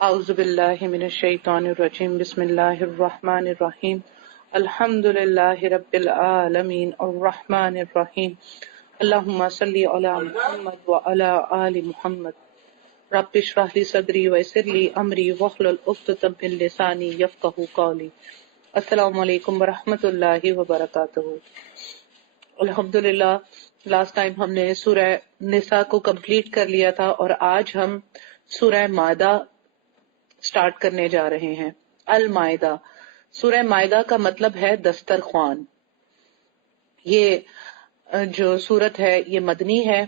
اعوذ باللہ من الشیطان الرجیم بسم اللہ الرحمن الرحیم الحمد للہ رب العالمین الرحمن الرحیم اللہم صلی علی محمد وعلی آل محمد رب اشرح لی صدری ویسر لی امری واحلل عقدۃ من لسانی یفقہوا قولی۔ السلام علیکم ورحمۃ اللہ وبرکاتہ۔ الحمدللہ لاسٹ ٹائم ہم نے سورہ نساء کو کمپلیٹ کر لیا تھا اور آج ہم سورہ مائدہ سٹارٹ کرنے جا رہے ہیں۔ المائدہ، سورہ مائدہ کا مطلب ہے دسترخوان۔ یہ جو سورت ہے یہ مدنی ہے،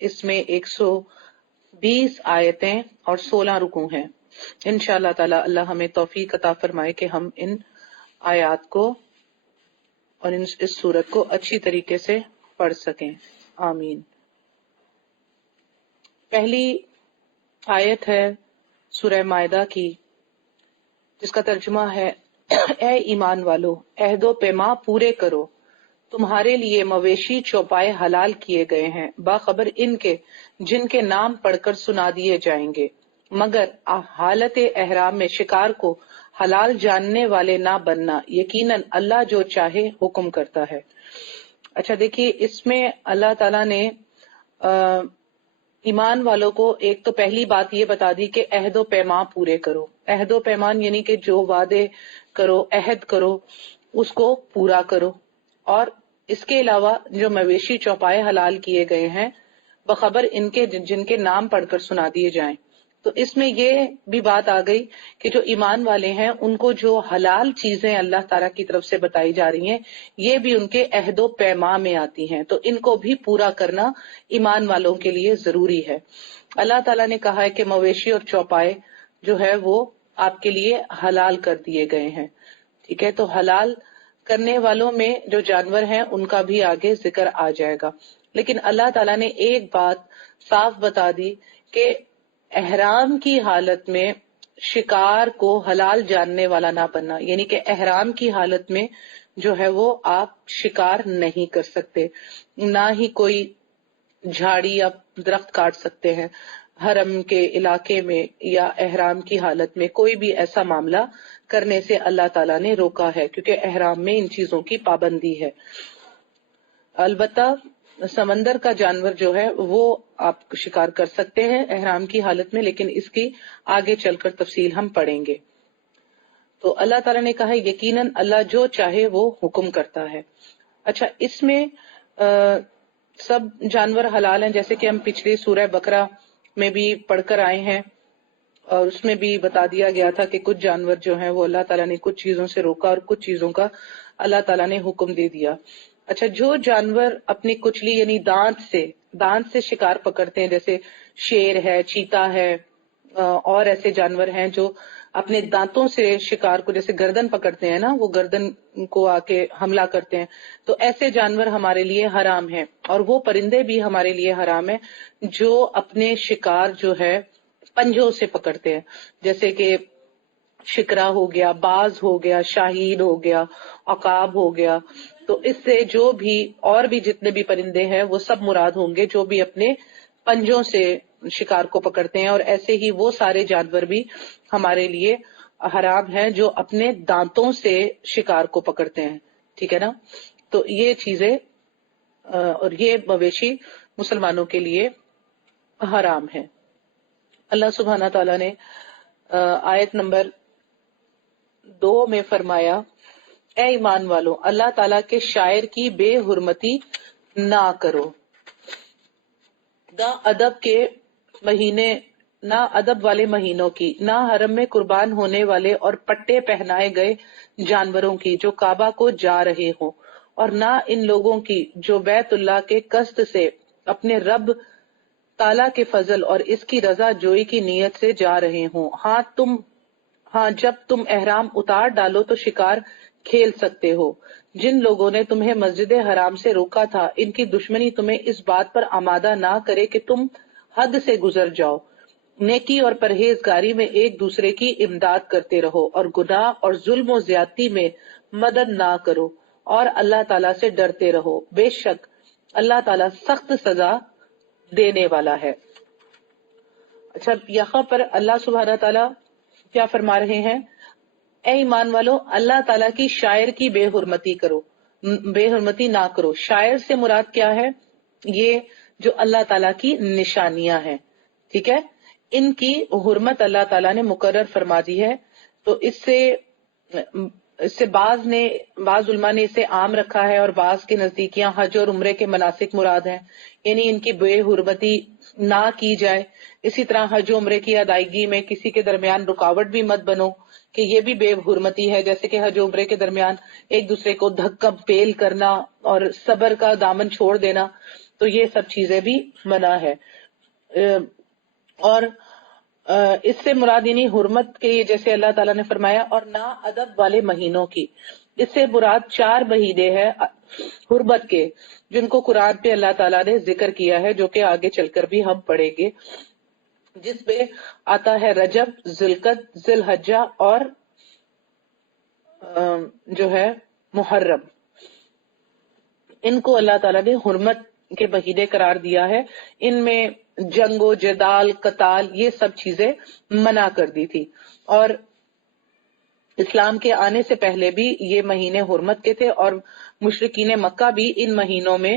اس میں 120 آیتیں اور 16 رکوع ہیں۔ انشاءاللہ تعالی اللہ ہمیں توفیق عطا فرمائے کہ ہم ان آیات کو اور اس سورت کو اچھی طریقے سے پڑھ سکیں، آمین۔ پہلی آیت ہے سورہ مائدہ کی، جس کا ترجمہ ہے اے ایمان والو، عہد و پیما پورے کرو، تمہارے لیے مویشی چوپائے حلال کیے گئے ہیں، باخبر ان کے جن کے نام پڑھ کر سنا دیے جائیں گے، مگر حالت احرام میں شکار کو حلال جاننے والے نہ بننا، یقیناً اللہ جو چاہے حکم کرتا ہے۔ اچھا دیکھیے، اس میں اللہ تعالیٰ نے ایمان والوں کو ایک تو پہلی بات یہ بتا دی کہ عہد و پیما پورے کرو۔ عہد و پیمان یعنی کہ جو وعدے کرو، عہد کرو، اس کو پورا کرو، اور اس کے علاوہ جو مویشی چوپائے حلال کیے گئے ہیں بخبر ان کے جن کے نام پڑھ کر سنا دیے جائیں۔ تو اس میں یہ بھی بات آ گئی کہ جو ایمان والے ہیں ان کو جو حلال چیزیں اللہ تعالیٰ کی طرف سے بتائی جا رہی ہیں یہ بھی ان کے عہد و پیما میں آتی ہیں، تو ان کو بھی پورا کرنا ایمان والوں کے لیے ضروری ہے۔ اللہ تعالیٰ نے کہا ہے کہ مویشی اور چوپائے جو ہے وہ آپ کے لیے حلال کر دیے گئے ہیں، ٹھیک ہے؟ تو حلال کرنے والوں میں جو جانور ہیں ان کا بھی آگے ذکر آ جائے گا، لیکن اللہ تعالیٰ نے ایک بات صاف بتا دی کہ احرام کی حالت میں شکار کو حلال جاننے والا نہ بننا، یعنی کہ احرام کی حالت میں جو ہے وہ آپ شکار نہیں کر سکتے، نہ ہی کوئی جھاڑی یا درخت کاٹ سکتے ہیں حرم کے علاقے میں، یا احرام کی حالت میں کوئی بھی ایسا معاملہ کرنے سے اللہ تعالیٰ نے روکا ہے، کیونکہ احرام میں ان چیزوں کی پابندی ہے۔ البتہ سمندر کا جانور جو ہے وہ آپ شکار کر سکتے ہیں احرام کی حالت میں، لیکن اس کی آگے چل کر تفصیل ہم پڑھیں گے۔ تو اللہ تعالیٰ نے کہا یقیناً اللہ جو چاہے وہ حکم کرتا ہے۔ اچھا، اس میں سب جانور حلال ہیں، جیسے کہ ہم پچھلی سورہ بقرہ میں بھی پڑھ کر آئے ہیں، اور اس میں بھی بتا دیا گیا تھا کہ کچھ جانور جو ہیں وہ اللہ تعالیٰ نے کچھ چیزوں سے روکا اور کچھ چیزوں کا اللہ تعالیٰ نے حکم دے دیا۔ اچھا، جو جانور اپنی کچلی یعنی دانت سے شکار پکڑتے ہیں، جیسے شیر ہے، چیتا ہے، اور ایسے جانور ہیں جو اپنے دانتوں سے شکار کو جیسے گردن پکڑتے ہیں نا، وہ گردن کو آ کے حملہ کرتے ہیں، تو ایسے جانور ہمارے لیے حرام ہیں، اور وہ پرندے بھی ہمارے لیے حرام ہیں جو اپنے شکار جو ہے پنجوں سے پکڑتے ہیں، جیسے کہ شکرا ہو گیا، باز ہو گیا، شاہین ہو گیا، عقاب ہو گیا۔ تو اس سے جو بھی اور بھی جتنے بھی پرندے ہیں وہ سب مراد ہوں گے جو بھی اپنے پنجوں سے شکار کو پکڑتے ہیں، اور ایسے ہی وہ سارے جانور بھی ہمارے لیے حرام ہیں جو اپنے دانتوں سے شکار کو پکڑتے ہیں، ٹھیک ہے نا؟ تو یہ چیزیں اور یہ مویشی مسلمانوں کے لیے حرام ہے۔ اللہ سبحانہ تعالیٰ نے آیت نمبر 2 میں فرمایا اے ایمان والو، اللہ تعالیٰ کے شاعر کی بے حرمتی نہ کرو، نہ ادب والے مہینوں کی، نہ حرم میں قربان ہونے والے اور پٹے پہنائے گئے جانوروں کی جو کعبہ کو جا رہے ہوں، اور نہ ان لوگوں کی جو بیت اللہ کے قصد سے اپنے رب تعالیٰ کے فضل اور اس کی رضا جوئی کی نیت سے جا رہے ہوں۔ ہاں جب تم احرام اتار ڈالو تو شکار کھیل سکتے ہو۔ جن لوگوں نے تمہیں مسجد حرام سے روکا تھا، ان کی دشمنی تمہیں اس بات پر آمادہ نہ کرے کہ تم حد سے گزر جاؤ۔ نیکی اور پرہیزگاری میں ایک دوسرے کی امداد کرتے رہو، اور گناہ اور ظلم و زیادتی میں مدد نہ کرو، اور اللہ تعالیٰ سے ڈرتے رہو، بے شک اللہ تعالیٰ سخت سزا دینے والا ہے۔ اچھا، یہاں پر اللہ سبحانہ تعالیٰ کیا فرما رہے ہیں؟ اے ایمان والو، اللہ تعالیٰ کی شاعر کی بے حرمتی کرو، بے حرمتی نہ کرو۔ شاعر سے مراد کیا ہے؟ یہ جو اللہ تعالیٰ کی نشانیاں ہیں، ٹھیک ہے، ان کی حرمت اللہ تعالیٰ نے مقرر فرما دی ہے۔ تو اس سے بعض علماء نے اسے عام رکھا ہے، اور بعض کے نزدیکیاں حج اور عمرے کے مناسک مراد ہیں، یعنی ان کی بے حرمتی نہ کی جائے۔ اسی طرح حج و عمرے کی ادائیگی میں کسی کے درمیان رکاوٹ بھی مت بنو، کہ یہ بھی بے حرمتی ہے، جیسے کہ حج و عمرے کے درمیان ایک دوسرے کو دھکم پیل کرنا اور صبر کا دامن چھوڑ دینا، تو یہ سب چیزیں بھی منع ہے۔ اور اس سے مراد یعنی حرمت کے، جیسے اللہ تعالیٰ نے فرمایا، اور نا ادب والے مہینوں کی، اس سے مراد 4 مہینے ہیں حرمت کے، جن کو قرآن پہ اللہ تعالیٰ نے ذکر کیا ہے، جو کہ آگے چل کر بھی ہم پڑھیں گے، جس میں آتا ہے رجب، ذوالقعدہ، ذی الحجہ اور جو ہے محرم۔ ان کو اللہ تعالیٰ نے حرمت کے مہینے قرار دیا ہے، ان میں جنگ و جدال، قتال، یہ سب چیزیں منع کر دی تھی، اور اسلام کے آنے سے پہلے بھی یہ مہینے حرمت کے تھے، اور مشرکین مکہ بھی ان مہینوں میں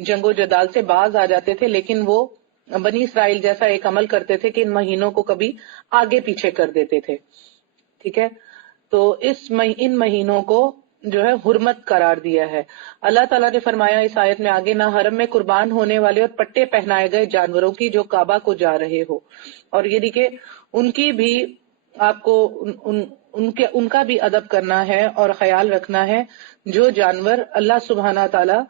جنگ و جدال سے باز آ جاتے تھے، لیکن وہ بنی اسرائیل جیسا ایک عمل کرتے تھے کہ ان مہینوں کو کبھی آگے پیچھے کر دیتے تھے، ٹھیک ہے۔ تو ان مہینوں کو جو ہے حرمت قرار دیا ہے۔ اللہ تعالیٰ نے فرمایا اس آیت میں آگے، نہ حرم میں قربان ہونے والے اور پٹے پہنائے گئے جانوروں کی جو کعبہ کو جا رہے ہو، اور یہ دیکھیں ان کی بھی آپ کو ان کا بھی ادب کرنا ہے اور خیال رکھنا ہے، جو جانور اللہ سبحانہ تعالیٰ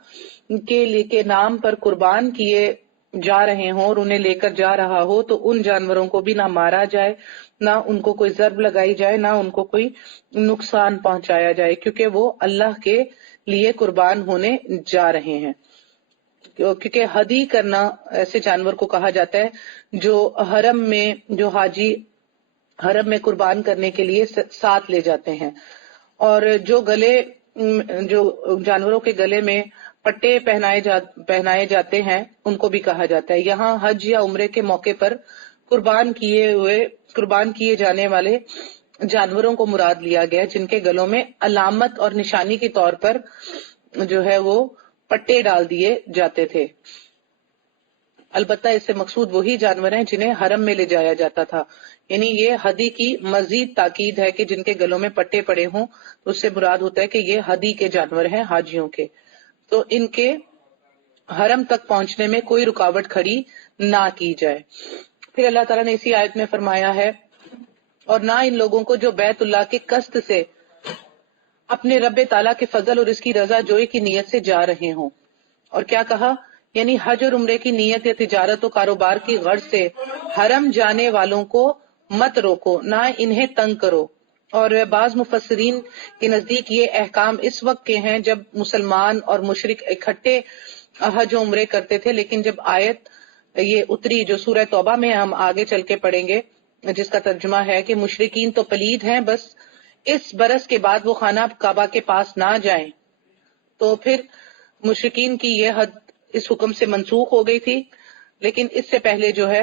کے نام پر قربان کیے جا رہے ہوں اور انہیں لے کر جا رہا ہو، تو ان جانوروں کو بھی نہ مارا جائے، نہ ان کو کوئی ضرب لگائی جائے، نہ ان کو کوئی نقصان پہنچایا جائے، کیونکہ وہ اللہ کے لیے قربان ہونے جا رہے ہیں۔ کیونکہ ہدی کرنا ایسے جانور کو کہا جاتا ہے جو حرم میں، جو حاجی حرم میں قربان کرنے کے لیے ساتھ لے جاتے ہیں، اور جو جانوروں کے گلے میں پٹے پہنائے جاتے ہیں ان کو بھی کہا جاتا ہے۔ یہاں حج یا عمرے کے موقع پر قربان کیے جانے والے جانوروں کو مراد لیا گیا جن کے گلوں میں علامت اور نشانی کے طور پر جو ہے وہ پٹے ڈال دیے جاتے تھے۔ البتہ اس سے مقصود وہی جانور ہیں جنہیں حرم میں لے جایا جاتا تھا، یعنی یہ ہدی کی مزید تاکید ہے کہ جن کے گلوں میں پٹے پڑے ہوں، اس سے مراد ہوتا ہے کہ یہ ہدی کے جانور ہیں، حاجیوں کے، تو ان کے حرم تک پہنچنے میں کوئی رکاوٹ کھڑی نہ کی جائے۔ پھر اللہ تعالیٰ نے اسی آیت میں فرمایا ہے، اور نہ ان لوگوں کو جو بیت اللہ کے قصد سے اپنے رب تعالیٰ کے فضل اور اس کی رضا جوئی کی نیت سے جا رہے ہوں، اور کیا کہا، یعنی حج اور عمرے کی نیت یا تجارت و کاروبار کی غرض سے حرم جانے والوں کو مت روکو، نہ انہیں تنگ کرو۔ اور بعض مفسرین کے نزدیک یہ احکام اس وقت کے ہیں جب مسلمان اور مشرک اکٹھے حج و عمرے کرتے تھے، لیکن جب آیت یہ اتری جو سورہ توبہ میں ہم آگے چل کے پڑھیں گے، جس کا ترجمہ ہے کہ مشرکین تو پلید ہیں، بس اس برس کے بعد وہ خانہ کعبہ کے پاس نہ جائیں، تو پھر مشرکین کی یہ حد اس حکم سے منسوخ ہو گئی تھی۔ لیکن اس سے پہلے جو ہے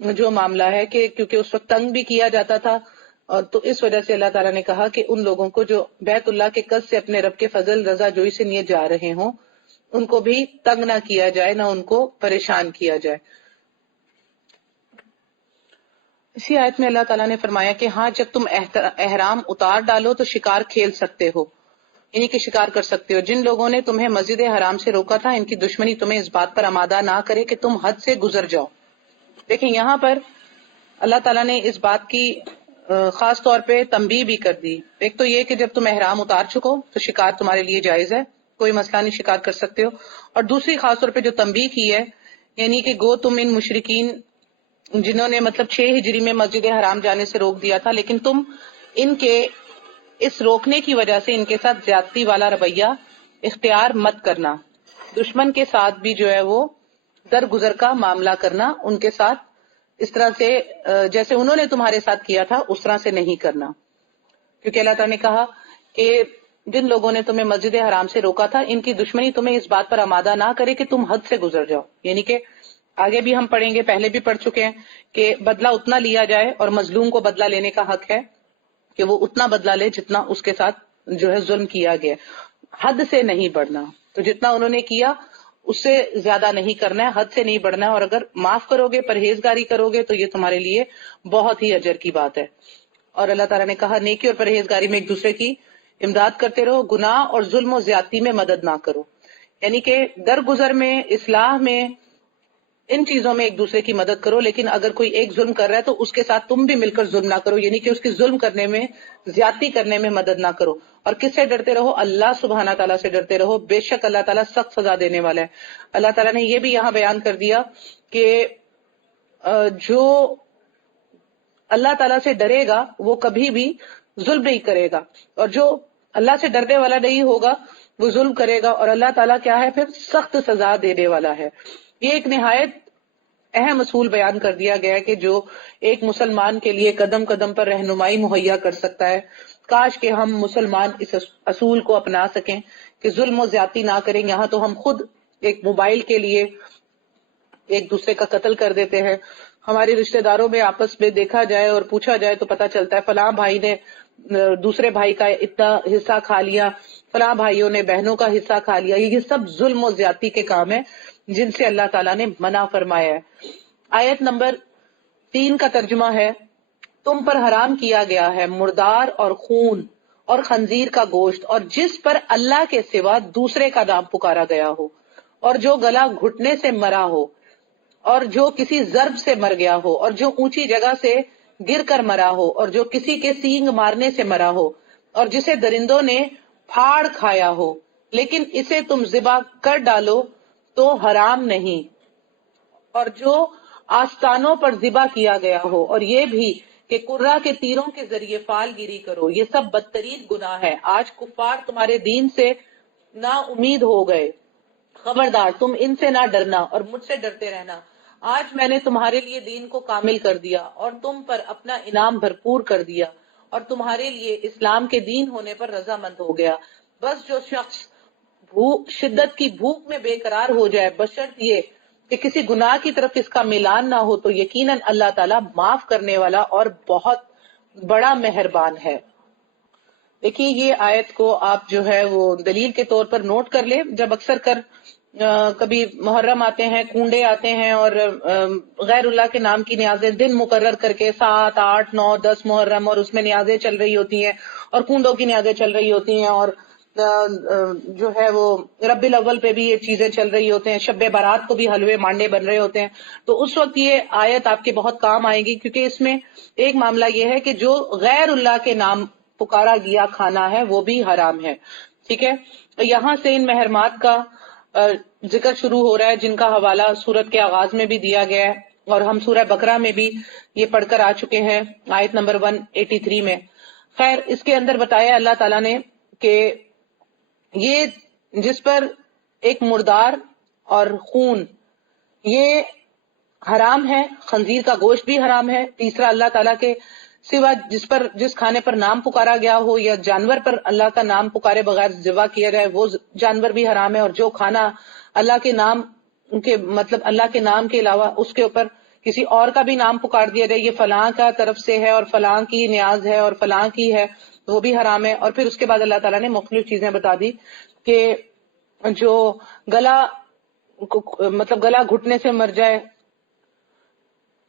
جو معاملہ ہے کہ کیونکہ اس وقت تنگ بھی کیا جاتا تھا، اور تو اس وجہ سے اللہ تعالیٰ نے کہا کہ ان لوگوں کو جو بیت اللہ کے قصد سے اپنے رب کے فضل رضا جوئی سے نیے جا رہے ہوں، ان کو بھی تنگ نہ کیا جائے، نہ ان کو پریشان کیا جائے۔ اسی آیت میں اللہ تعالیٰ نے فرمایا کہ ہاں جب تم احرام اتار ڈالو تو شکار کھیل سکتے ہو، یعنی کہ شکار کر سکتے ہو۔ جن لوگوں نے تمہیں مسجد حرام سے روکا تھا، ان کی دشمنی تمہیں اس بات پر آمادہ نہ کرے کہ تم حد سے گزر جاؤ۔ دیکھیں یہاں پر اللہ تعالیٰ نے اس بات کی خاص طور پہ تنبیہ بھی کر دی۔ ایک تو یہ کہ جب تم احرام اتار چکو تو شکار تمہارے لیے جائز ہے، کوئی مسئلہ نہیں، شکار کر سکتے ہو۔ اور دوسری خاص طور پہ جو تنبیہ کی ہے، یعنی کہ گو تم ان مشرکین جنہوں نے 6 ہجری میں مسجد حرام جانے سے روک دیا تھا، لیکن تم ان کے اس روکنے کی وجہ سے ان کے ساتھ زیادتی والا رویہ اختیار مت کرنا، دشمن کے ساتھ بھی جو ہے وہ درگزر کا معاملہ کرنا، ان کے ساتھ اس طرح سے جیسے انہوں نے تمہارے ساتھ کیا تھا اس طرح سے نہیں کرنا، کیونکہ اللہ تعالیٰ نے کہا کہ جن لوگوں نے تمہیں مسجد حرام سے روکا تھا، ان کی دشمنی تمہیں اس بات پر آمادہ نہ کرے کہ تم حد سے گزر جاؤ۔ یعنی کہ آگے بھی ہم پڑھیں گے، پہلے بھی پڑھ چکے ہیں کہ بدلہ اتنا لیا جائے، اور مظلوم کو بدلہ لینے کا حق ہے، کہ وہ اتنا بدلہ لے جتنا اس کے ساتھ جو ہے ظلم کیا گیا، حد سے نہیں بڑھنا. تو جتنا انہوں نے کیا اس سے زیادہ نہیں کرنا ہے، حد سے نہیں بڑھنا ہے، اور اگر معاف کرو گے، پرہیزگاری کرو گے تو یہ تمہارے لیے بہت ہی اجر کی بات ہے. اور اللہ تعالیٰ نے کہا نیکی اور پرہیزگاری میں ایک دوسرے کی امداد کرتے رہو، گناہ اور ظلم و زیادتی میں مدد نہ کرو. یعنی کہ درگزر میں، اصلاح میں، ان چیزوں میں ایک دوسرے کی مدد کرو، لیکن اگر کوئی ایک ظلم کر رہا ہے تو اس کے ساتھ تم بھی مل کر ظلم نہ کرو، یعنی کہ اس کی ظلم کرنے میں، زیادتی کرنے میں مدد نہ کرو. اور کس سے ڈرتے رہو؟ اللہ سبحانہ تعالیٰ سے ڈرتے رہو، بے شک اللہ تعالیٰ سخت سزا دینے والا ہے. اللہ تعالیٰ نے یہ بھی یہاں بیان کر دیا کہ جو اللہ تعالیٰ سے ڈرے گا وہ کبھی بھی ظلم نہیں کرے گا، اور جو اللہ سے ڈرنے والا نہیں ہوگا وہ ظلم کرے گا. اور اللہ تعالیٰ کیا ہے؟ پھر سخت سزا دینے والا ہے. یہ ایک نہایت اہم اصول بیان کر دیا گیا ہے کہ جو ایک مسلمان کے لیے قدم قدم پر رہنمائی مہیا کر سکتا ہے. کاش کہ ہم مسلمان اس اصول کو اپنا سکیں کہ ظلم و زیادتی نہ کریں. یہاں تو ہم خود ایک موبائل کے لیے ایک دوسرے کا قتل کر دیتے ہیں. ہمارے رشتہ داروں میں آپس میں دیکھا جائے اور پوچھا جائے تو پتا چلتا ہے فلاں بھائی نے دوسرے بھائی کا اتنا حصہ کھا لیا، فلاں بھائیوں نے بہنوں کا حصہ کھا لیا. یہ سب ظلم و زیادتی کے کام ہیں جن سے اللہ تعالیٰ نے منع فرمایا ہے. آیت نمبر 3 کا ترجمہ ہے، تم پر حرام کیا گیا ہے مردار اور خون اور خنزیر کا گوشت، اور جس پر اللہ کے سوا دوسرے کا نام پکارا گیا ہو، اور جو گلا گھٹنے سے مرا ہو، اور جو کسی ضرب سے مر گیا ہو، اور جو اونچی جگہ سے گر کر مرا ہو، اور جو کسی کے سینگ مارنے سے مرا ہو، اور جسے درندوں نے پھاڑ کھایا ہو، لیکن اسے تم ذبح کر ڈالو تو حرام نہیں. اور جو آستانوں پر ذبح کیا گیا ہو، اور یہ بھی کہ قرہ کے تیروں کے ذریعے فال گیری کرو، یہ سب بدترین گناہ ہے. آج کفار تمہارے دین سے نا امید ہو گئے، خبردار تم ان سے نہ ڈرنا اور مجھ سے ڈرتے رہنا. آج میں نے تمہارے لیے دین کو کامل کر دیا اور تم پر اپنا انعام بھرپور کر دیا، اور تمہارے لیے اسلام کے دین ہونے پر رضامند ہو گیا. بس جو شخص شدت کی بھوک میں بے قرار ہو جائے، بشرط یہ کہ کسی گناہ کی طرف اس کا میلان نہ ہو، تو یقیناً اللہ تعالیٰ معاف کرنے والا اور بہت بڑا مہربان ہے. دیکھیے یہ آیت کو آپ جو ہے وہ دلیل کے طور پر نوٹ کر لیں. جب اکثر کبھی محرم آتے ہیں، کنڈے آتے ہیں، اور غیر اللہ کے نام کی نیازیں دن مقرر کر کے 7، 8، 9، 10 محرم، اور اس میں نیازیں چل رہی ہوتی ہیں اور کنڈوں کی نیازیں چل رہی ہوتی ہیں، اور جو ہے وہ ربیع الاول پہ بھی یہ چیزیں چل رہی ہوتے ہیں، شب بارات کو بھی حلوے مانڈے بن رہے ہوتے ہیں. تو اس وقت یہ آیت آپ کے بہت کام آئے گی، کیونکہ اس میں ایک معاملہ یہ ہے کہ جو غیر اللہ کے نام پکارا گیا کھانا ہے وہ بھی حرام ہے. ٹھیک ہے، یہاں سے ان محرمات کا ذکر شروع ہو رہا ہے جن کا حوالہ سورت کے آغاز میں بھی دیا گیا ہے، اور ہم سورہ بقرہ میں بھی یہ پڑھ کر آ چکے ہیں آیت نمبر 183 میں. خیر، اس کے اندر بتایا اللہ تعالیٰ نے کہ یہ جس پر ایک مردار اور خون یہ حرام ہے، خنزیر کا گوشت بھی حرام ہے. تیسرا، اللہ تعالیٰ کے سوا جس کھانے پر نام پکارا گیا ہو یا جانور پر اللہ کا نام پکارے بغیر ذبح کیا جائے وہ جانور بھی حرام ہے. اور جو کھانا اللہ کے نام کے مطلب اللہ کے نام کے علاوہ اس کے اوپر کسی اور کا بھی نام پکار دیا جائے، یہ فلاں کا طرف سے ہے اور فلاں کی نیاز ہے اور فلاں کی ہے، وہ بھی حرام ہے. اور پھر اس کے بعد اللہ تعالیٰ نے مختلف چیزیں بتا دی کہ جو گلا گھٹنے سے مر جائے،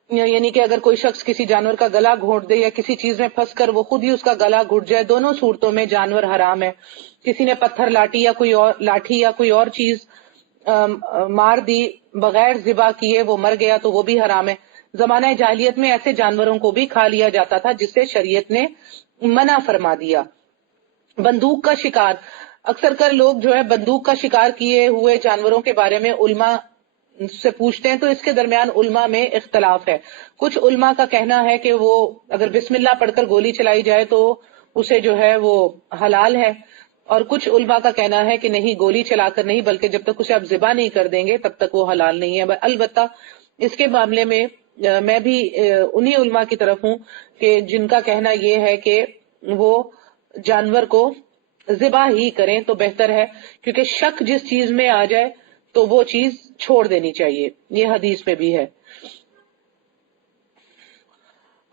یعنی کہ اگر کوئی شخص کسی جانور کا گلا گھونٹ دے یا کسی چیز میں پھنس کر وہ خود ہی اس کا گلا گھٹ جائے، دونوں صورتوں میں جانور حرام ہے. کسی نے پتھر لاٹھی یا کوئی اور چیز مار دی بغیر ذبح کیے، وہ مر گیا تو وہ بھی حرام ہے. زمانہ جاہلیت میں ایسے جانوروں کو بھی کھا لیا جاتا تھا جس سے شریعت نے منع فرما دیا. بندوق کا شکار، اکثر لوگ جو ہے بندوق کا شکار کیے ہوئے جانوروں کے بارے میں علماء سے پوچھتے ہیں تو اس کے درمیان علماء میں اختلاف ہے. کچھ علماء کا کہنا ہے کہ وہ اگر بسم اللہ پڑھ کر گولی چلائی جائے تو اسے جو ہے وہ حلال ہے، اور کچھ علماء کا کہنا ہے کہ نہیں، گولی چلا کر نہیں بلکہ جب تک اسے آپ ذبح نہیں کر دیں گے تب تک وہ حلال نہیں ہے. البتہ اس کے معاملے میں میں بھی انہی علماء کی طرف ہوں کہ جن کا کہنا یہ ہے کہ وہ جانور کو ذبح ہی کریں تو بہتر ہے، کیونکہ شک جس چیز میں آ جائے تو وہ چیز چھوڑ دینی چاہیے، یہ حدیث میں بھی ہے.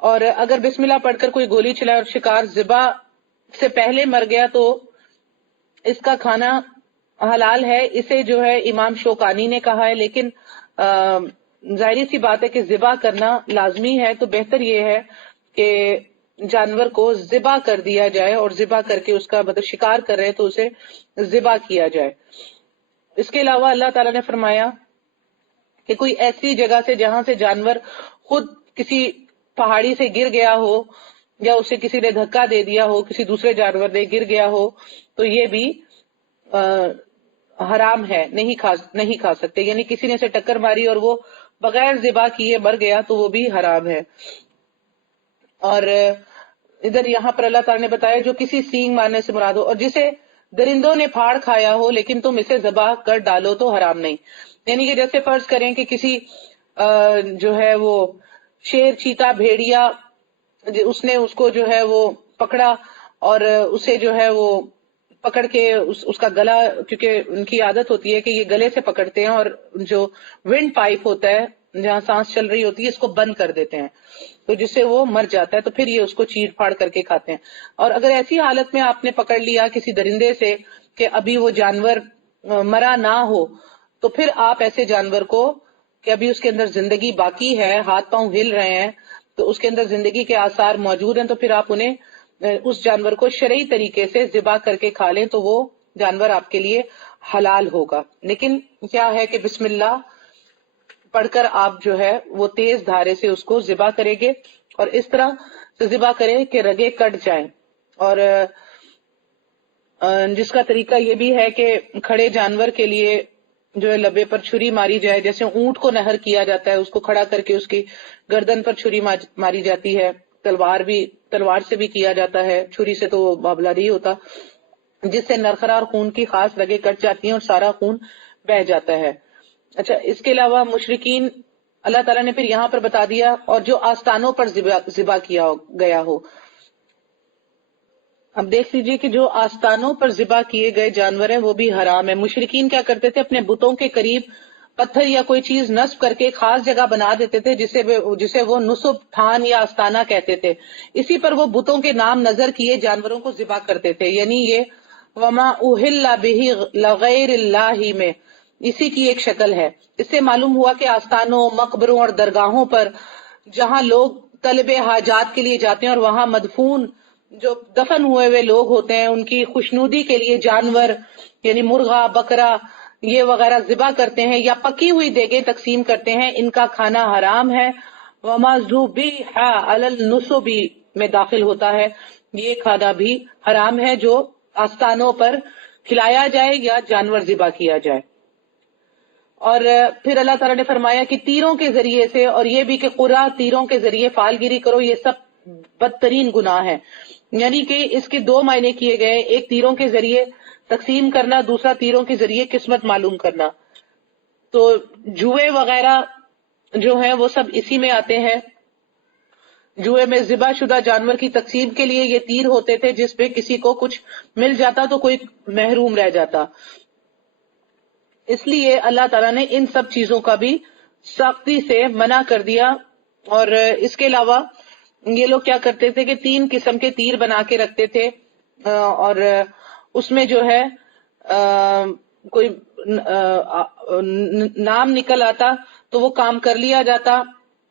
اور اگر بسم اللہ پڑھ کر کوئی گولی چلائے اور شکار ذبح سے پہلے مر گیا تو اس کا کھانا حلال ہے. اسے جو ہے امام شوکانی نے کہا ہے، لیکن ظاہری سی بات ہے کہ ذبح کرنا لازمی ہے، تو بہتر یہ ہے کہ جانور کو ذبح کر دیا جائے، اور ذبح کر کے اس کا مطلب شکار کر رہے تو اسے ذبح کیا جائے. اس کے علاوہ اللہ تعالیٰ نے فرمایا کہ کوئی ایسی جگہ سے جہاں سے جانور خود کسی پہاڑی سے گر گیا ہو یا اسے کسی نے دھکا دے دیا ہو، کسی دوسرے جانور نے گر گیا ہو، تو یہ بھی حرام ہے، نہیں کھا سکتے. یعنی کسی نے اسے ٹکر ماری اور وہ بغیر ذبح کیے مر گیا تو وہ بھی حرام ہے. اور ادھر یہاں پر اللہ تعالیٰ نے بتایا جو کسی سینگ مارنے سے مراد ہو اور جسے درندوں نے پھاڑ کھایا ہو لیکن تم اسے ذبح کر ڈالو تو حرام نہیں. یعنی کہ جیسے فرض کریں کہ کسی جو ہے وہ شیر، چیتا، بھیڑیا، اس نے اس کو جو ہے وہ پکڑا اور اسے جو ہے وہ پکڑ کے اس کا گلا، کیونکہ ان کی عادت ہوتی ہے کہ یہ گلے سے پکڑتے ہیں اور جو ونڈ پائپ ہوتا ہے جہاں سانس چل رہی ہوتی ہے اس کو بند کر دیتے ہیں، تو جس سے وہ مر جاتا ہے، تو پھر یہ اس کو چیر پھاڑ کر کے کھاتے ہیں. اور اگر ایسی حالت میں آپ نے پکڑ لیا کسی درندے سے کہ ابھی وہ جانور مرا نہ ہو، تو پھر آپ ایسے جانور کو کہ ابھی اس کے اندر زندگی باقی ہے، ہاتھ پاؤں ہل رہے ہیں، تو اس کے اندر زندگی کے آثار موجود ہیں، تو پھر آپ انہیں اس جانور کو شرعی طریقے سے ذبح کر کے کھا لیں تو وہ جانور آپ کے لیے حلال ہوگا. لیکن کیا ہے کہ بسم اللہ پڑھ کر آپ جو ہے وہ تیز دھارے سے اس کو ذبح کریں گے اور اس طرح سے ذبح کریں کہ رگیں کٹ جائیں. اور جس کا طریقہ یہ بھی ہے کہ کھڑے جانور کے لیے جو ہے لبے پر چھری ماری جائے، جیسے اونٹ کو نہر کیا جاتا ہے، اس کو کھڑا کر کے اس کی گردن پر چھری ماری جاتی ہے. تلوار سے بھی کیا جاتا ہے، چھری سے تو وہ معاملہ نہیں ہوتا، جس سے نرخرا اور خون کی خاص رگیں کٹ جاتی ہیں اور سارا خون بہہ جاتا ہے. اچھا، اس کے علاوہ مشرکین اللہ تعالیٰ نے پھر یہاں پر بتا دیا اور جو آستانوں پر ذبح کیا گیا ہو. اب دیکھ لیجئے کہ جو آستانوں پر ذبح کیے گئے جانور ہیں وہ بھی حرام ہے. مشرکین کیا کرتے تھے؟ اپنے بتوں کے قریب پتھر یا کوئی چیز نصب کر کے خاص جگہ بنا دیتے تھے جسے وہ نصب، تھان یا آستانہ کہتے تھے. اسی پر وہ بتوں کے نام نظر کیے جانوروں کو ذبح کرتے تھے. یعنی یہ وما اہل بہ لغیر اللہ میں اسی کی ایک شکل ہے. اس سے معلوم ہوا کہ آستانوں، مقبروں اور درگاہوں پر جہاں لوگ طلب حاجات کے لیے جاتے ہیں اور وہاں مدفون جو دفن ہوئے ہوئے لوگ ہوتے ہیں ان کی خوشنودی کے لیے جانور یعنی مرغا، بکرا یہ وغیرہ ذبح کرتے ہیں یا پکی ہوئی دیگیں تقسیم کرتے ہیں، ان کا کھانا حرام ہے. وما ذبیح علی النصب میں داخل ہوتا ہے، یہ کھانا بھی حرام ہے جو آستانوں پر کھلایا جائے یا جانور ذبح کیا جائے. اور پھر اللہ تعالیٰ نے فرمایا کہ تیروں کے ذریعے سے، اور یہ بھی کہ قرا تیروں کے ذریعے فال گیری کرو، یہ سب بدترین گناہ ہے. یعنی کہ اس کے دو معنی کیے گئے، ایک تیروں کے ذریعے تقسیم کرنا، دوسرا تیروں کے ذریعے قسمت معلوم کرنا. تو جوئے وغیرہ جو ہیں وہ سب اسی میں آتے ہیں. جوئے میں ذبح شدہ جانور کی تقسیم کے لیے یہ تیر ہوتے تھے جس پہ کسی کو کچھ مل جاتا تو کوئی محروم رہ جاتا. اس لیے اللہ تعالیٰ نے ان سب چیزوں کا بھی سختی سے منع کر دیا. اور اس کے علاوہ یہ لوگ کیا کرتے تھے کہ 3 قسم کے تیر بنا کے رکھتے تھے اور اس میں جو ہے کوئی نام نکل آتا تو وہ کام کر لیا جاتا،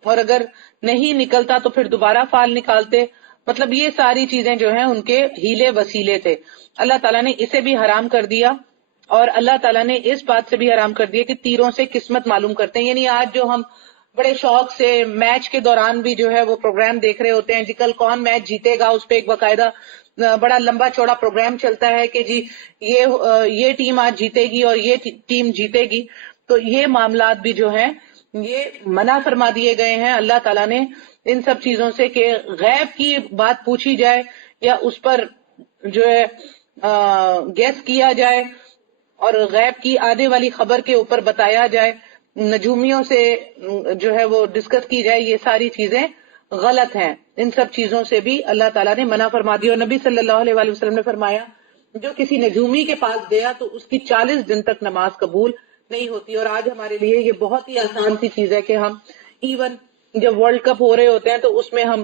اور اگر نہیں نکلتا تو پھر دوبارہ فال نکالتے. مطلب یہ ساری چیزیں جو ہیں ان کے ہیلے وسیلے تھے. اللہ تعالیٰ نے اسے بھی حرام کر دیا، اور اللہ تعالیٰ نے اس بات سے بھی حرام کر دیا کہ تیروں سے قسمت معلوم کرتے ہیں. یعنی آج جو ہم بڑے شوق سے میچ کے دوران بھی جو ہے وہ پروگرام دیکھ رہے ہوتے ہیں، جی کل کون میچ جیتے گا، اس پہ ایک باقاعدہ بڑا لمبا چوڑا پروگرام چلتا ہے کہ جی یہ ٹیم آج جیتے گی اور یہ ٹیم جیتے گی. تو یہ معاملات بھی جو ہیں یہ منع فرما دیے گئے ہیں اللہ تعالیٰ نے ان سب چیزوں سے، کہ غیب کی بات پوچھی جائے یا اس پر جو ہے گیس کیا جائے اور غیب کی آنے والی خبر کے اوپر بتایا جائے، نجومیوں سے جو ہے وہ ڈسکس کی جائے، یہ ساری چیزیں غلط ہیں. ان سب چیزوں سے بھی اللہ تعالیٰ نے منع فرما دیا. اور نبی صلی اللہ علیہ وآلہ وسلم نے فرمایا جو کسی نجومی کے پاس گیا تو اس کی 40 دن تک نماز قبول نہیں ہوتی. اور آج ہمارے لیے یہ بہت ہی آسان سی چیز ہے کہ ہم ایون جب ورلڈ کپ ہو رہے ہوتے ہیں تو اس میں ہم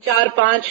4-5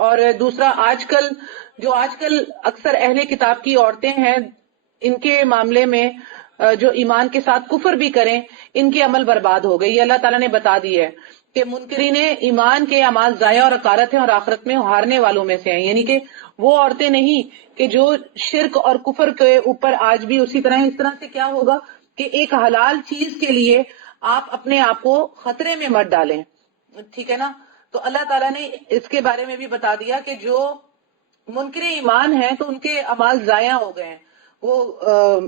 اور دوسرا آج کل اکثر اہل کتاب کی عورتیں ہیں، ان کے معاملے میں جو ایمان کے ساتھ کفر بھی کریں، ان کے عمل برباد ہو گئے. یہ اللہ تعالیٰ نے بتا دی ہے کہ منکرین ایمان کے اعمال ضائع اور اکارت ہیں اور آخرت میں ہارنے والوں میں سے ہیں. یعنی کہ وہ عورتیں نہیں کہ جو شرک اور کفر کے اوپر آج بھی اسی طرح. اس طرح سے کیا ہوگا کہ ایک حلال چیز کے لیے آپ اپنے آپ کو خطرے میں مت ڈالیں. ٹھیک ہے نا؟ تو اللہ تعالیٰ نے اس کے بارے میں بھی بتا دیا کہ جو منکر ایمان ہیں تو ان کے اعمال ضائع ہو گئے ہیں. وہ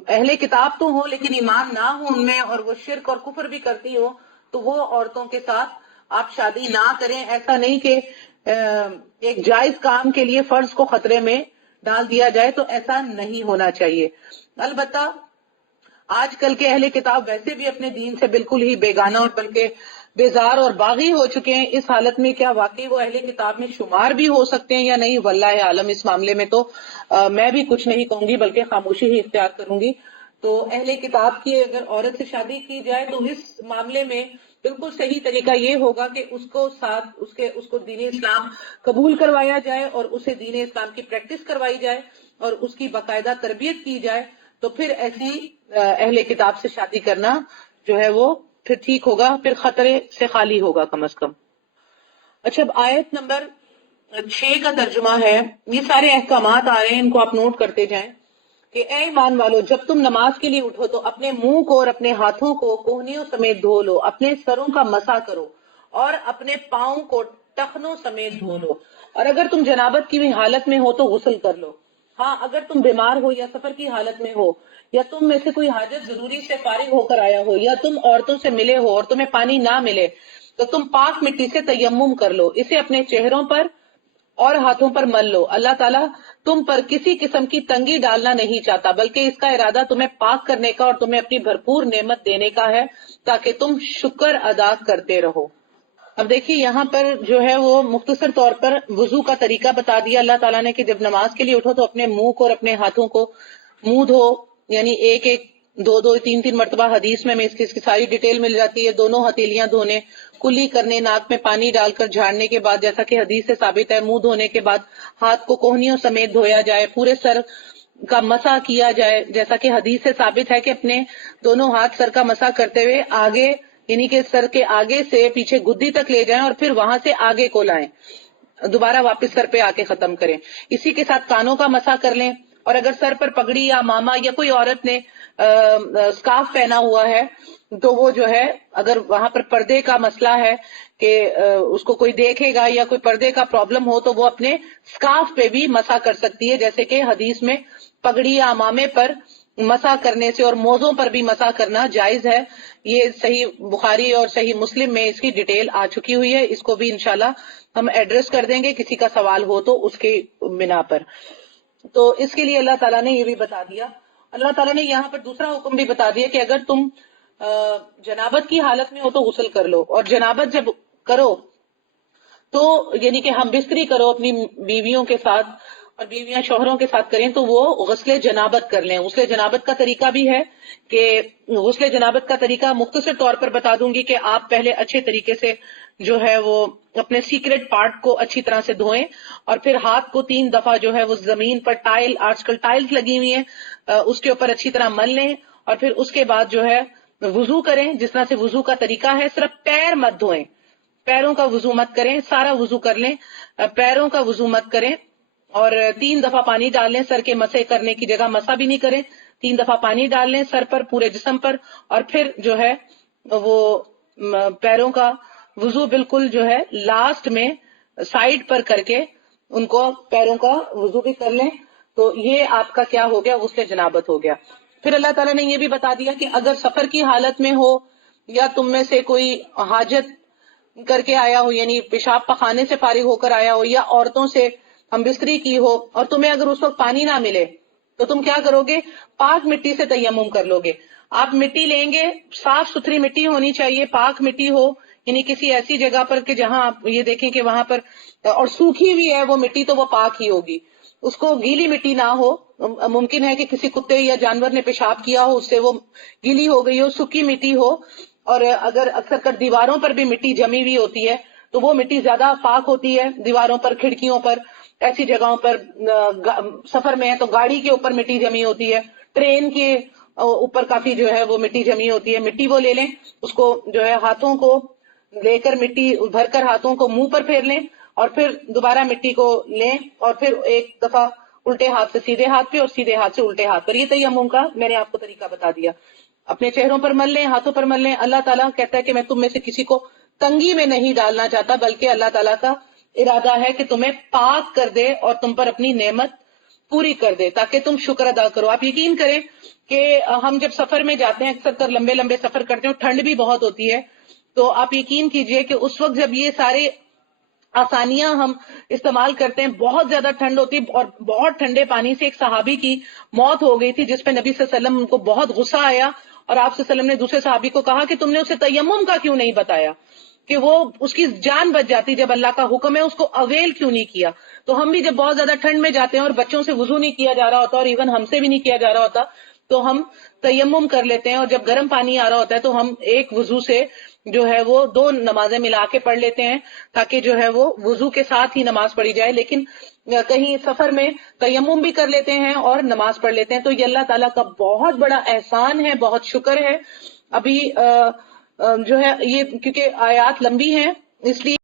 اہل کتاب تو ہوں لیکن ایمان نہ ہو ان میں، اور وہ شرک اور کفر بھی کرتی ہو، تو وہ عورتوں کے ساتھ آپ شادی نہ کریں. ایسا نہیں کہ ایک جائز کام کے لیے فرض کو خطرے میں ڈال دیا جائے، تو ایسا نہیں ہونا چاہیے. البتہ آج کل کے اہل کتاب ویسے بھی اپنے دین سے بالکل ہی بیگانہ اور بلکہ بیزار اور باغی ہو چکے ہیں. اس حالت میں کیا واقعی وہ اہل کتاب میں شمار بھی ہو سکتے ہیں یا نہیں، واللہ عالم. اس معاملے میں تو میں بھی کچھ نہیں کہوں گی بلکہ خاموشی ہی اختیار کروں گی. تو اہل کتاب کی اگر عورت سے شادی کی جائے تو اس معاملے میں بالکل صحیح طریقہ یہ ہوگا کہ اس کو دین اسلام قبول کروایا جائے اور اسے دین اسلام کی پریکٹس کروائی جائے اور اس کی باقاعدہ تربیت کی جائے. تو پھر ایسی اہل کتاب سے شادی کرنا جو ہے وہ پھر ٹھیک ہوگا، پھر خطرے سے خالی ہوگا کم از کم. اچھا، اب آیت نمبر 6 کا ترجمہ ہے. یہ سارے احکامات آ رہے ہیں، ان کو آپ نوٹ کرتے جائیں کہ اے ایمان والو، جب تم نماز کے لیے اٹھو تو اپنے منہ کو اور اپنے ہاتھوں کو کوہنیوں سمیت دھو لو، اپنے سروں کا مسح کرو اور اپنے پاؤں کو ٹخنوں سمیت دھو لو، اور اگر تم جنابت کی بھی حالت میں ہو تو غسل کر لو. ہاں، اگر تم بیمار ہو یا سفر کی حالت میں ہو یا تم میں سے کوئی حاجت ضروری سے فارغ ہو کر آیا ہو یا تم عورتوں سے ملے ہو اور تمہیں پانی نہ ملے تو تم پاک مٹی سے تیمم کر لو، اسے اپنے چہروں پر اور ہاتھوں پر مل لو. اللہ تعالیٰ تم پر کسی قسم کی تنگی ڈالنا نہیں چاہتا بلکہ اس کا ارادہ تمہیں پاک کرنے کا اور تمہیں اپنی بھرپور نعمت دینے کا ہے تاکہ تم شکر ادا کرتے رہو. اب دیکھیے یہاں پر جو ہے وہ مختصر طور پر وضو کا طریقہ بتا دیا اللہ تعالیٰ نے کہ جب نماز کے لیے اٹھو تو اپنے منہ کو اور اپنے ہاتھوں کو منہ دھو، یعنی ایک دو تین مرتبہ. حدیث میں اس کی ساری ڈیٹیل مل جاتی ہے. دونوں ہتھیلیاں دھونے، کلی کرنے، ناک میں پانی ڈال کر جھاڑنے کے بعد جیسا کہ حدیث سے ثابت ہے منہ دھونے کے بعد ہاتھ کو کوہنیوں سمیت دھویا جائے، پورے سر کا مسح کیا جائے جیسا کہ حدیث سے ثابت ہے کہ اپنے دونوں ہاتھ سر کا مسح کرتے ہوئے آگے، یعنی کہ سر کے آگے سے پیچھے گدی تک لے جائیں اور پھر وہاں سے آگے کو لائیں، دوبارہ واپس سر پہ آ کے ختم کریں. اسی کے ساتھ کانوں کا مسح کر لیں، اور اگر سر پر پگڑی یا ماما یا کوئی عورت نے اسکارف پہنا ہوا ہے تو وہ جو ہے اگر وہاں پر پردے کا مسئلہ ہے کہ اس کو کوئی دیکھے گا یا کوئی پردے کا پرابلم ہو تو وہ اپنے اسکارف پہ بھی مسح کر سکتی ہے، جیسے کہ حدیث میں پگڑی یا امامے پر مسح کرنے سے اور موزوں پر بھی مسح کرنا جائز ہے. یہ صحیح بخاری اور صحیح مسلم میں اس کی ڈیٹیل آ چکی ہوئی ہے. اس کو بھی انشاءاللہ ہم ایڈریس کر دیں گے کسی کا سوال ہو تو اس کے بنا پر. تو اس کے لیے اللہ تعالیٰ نے یہ بھی بتا دیا. اللہ تعالیٰ نے یہاں پر دوسرا حکم بھی بتا دیا کہ اگر تم جنابت کی حالت میں ہو تو غسل کر لو، اور جنابت جب کرو تو یعنی کہ ہم بستری کرو اپنی بیویوں کے ساتھ اور بیویاں شوہروں کے ساتھ کریں تو وہ غسل جنابت کر لیں. غسل جنابت کا طریقہ بھی ہے کہ غسل جنابت کا طریقہ مختصر طور پر بتا دوں گی کہ آپ پہلے اچھے طریقے سے جو ہے وہ اپنے سیکریٹ پارٹ کو اچھی طرح سے دھوئیں اور پھر ہاتھ کو 3 دفعہ جو ہے وہ زمین پر آج کل ٹائلز لگی ہوئی ہیں اس کے اوپر اچھی طرح مل لیں، اور پھر اس کے بعد جو ہے وضو کریں جس طرح سے وضو کا طریقہ ہے. صرف پیر مت دھوئیں، پیروں کا وضو مت کریں، سارا وضو کر لیں، پیروں کا وضو مت کریں، اور 3 دفعہ پانی ڈال لیں. سر کے مسح کرنے کی جگہ مسح بھی نہیں کریں، 3 دفعہ پانی ڈال لیں سر پر، پورے جسم پر، اور پھر جو ہے وہ پیروں کا وضو بالکل جو ہے لاسٹ میں سائڈ پر کر کے ان کو پیروں کا وضو بھی کر لیں. تو یہ آپ کا کیا ہو گیا؟ غسل جنابت ہو گیا. پھر اللہ تعالیٰ نے یہ بھی بتا دیا کہ اگر سفر کی حالت میں ہو یا تم میں سے کوئی حاجت کر کے آیا ہو، یعنی پیشاب پخانے سے فارغ ہو کر آیا ہو یا عورتوں سے ہم بستری کی ہو اور تمہیں اگر اس وقت پانی نہ ملے تو تم کیا کرو گے؟ پاک مٹی سے تیمم کر لو گے. آپ مٹی لیں گے، صاف ستھری مٹی ہونی چاہیے، پاک مٹی ہو، یعنی کسی ایسی جگہ پر کہ جہاں آپ یہ دیکھیں کہ وہاں پر اور سوکھی ہوئی ہے وہ مٹی تو وہ پاک ہی ہوگی، اس کو گیلی مٹی نہ ہو. ممکن ہے کہ کسی کتے یا جانور نے پیشاب کیا ہو اس سے وہ گیلی ہو گئی ہو، سوکھی مٹی ہو. اور اگر اکثر کر دیواروں پر بھی مٹی جمی ہوئی ہوتی ہے تو وہ مٹی زیادہ پاک ہوتی ہے. دیواروں پر، کھڑکیوں پر، ایسی جگہوں پر سفر میں ہے تو گاڑی کے اوپر مٹی جمی ہوتی ہے، ٹرین کے اوپر کافی جو ہے وہ مٹی جمی ہوتی ہے. مٹی وہ لے لیں، اس کو جو ہے ہاتھوں کو لے کر مٹی بھر کر ہاتھوں کو منہ پر پھیر لیں اور پھر دوبارہ مٹی کو لیں اور پھر ایک دفعہ الٹے ہاتھ سے سیدھے ہاتھ پہ اور سیدھے ہاتھ سے الٹے ہاتھ پر. یہ تیمم کا میں نے آپ کو طریقہ بتا دیا. اپنے چہروں پر مل لیں، ہاتھوں پر مل لیں. اللہ تعالیٰ کہتا ہے کہ میں تم میں سے کسی کو تنگی میں نہیں ڈالنا چاہتا، بلکہ اللہ تعالیٰ کا ارادہ ہے کہ تمہیں پاک کر دے اور تم پر اپنی نعمت پوری کر دے تاکہ تم شکر ادا کرو. آپ یقین کریں کہ ہم جب سفر میں جاتے ہیں، اکثر لمبے لمبے سفر کرتے ہیں، ٹھنڈ بھی بہت ہوتی ہے، تو آپ یقین کیجئے کہ اس وقت جب یہ سارے آسانیاں ہم استعمال کرتے ہیں، بہت زیادہ ٹھنڈ ہوتی ہے اور بہت ٹھنڈے پانی سے ایک صحابی کی موت ہو گئی تھی جس پہ نبی صلی اللہ علیہ وسلم کو بہت غصہ آیا اور آپ صلی اللہ علیہ وسلم نے دوسرے صحابی کو کہا کہ تم نے اسے تیمم کا کیوں نہیں بتایا کہ وہ اس کی جان بچ جاتی، جب اللہ کا حکم ہے اس کو اویل کیوں نہیں کیا. تو ہم بھی جب بہت زیادہ ٹھنڈ میں جاتے ہیں اور بچوں سے وضو نہیں کیا جا رہا ہوتا اور ایون ہم سے بھی نہیں کیا جا رہا ہوتا تو ہم تیمم کر لیتے ہیں اور جب گرم پانی آ رہا ہوتا ہے تو ہم ایک وضو سے جو ہے وہ 2 نمازیں ملا کے پڑھ لیتے ہیں تاکہ جو ہے وہ وضو کے ساتھ ہی نماز پڑھی جائے. لیکن کہیں سفر میں تیمم بھی کر لیتے ہیں اور نماز پڑھ لیتے ہیں. تو یہ اللہ تعالیٰ کا بہت بڑا احسان ہے، بہت شکر ہے. ابھی جو ہے یہ کیونکہ آیات لمبی ہیں اس لیے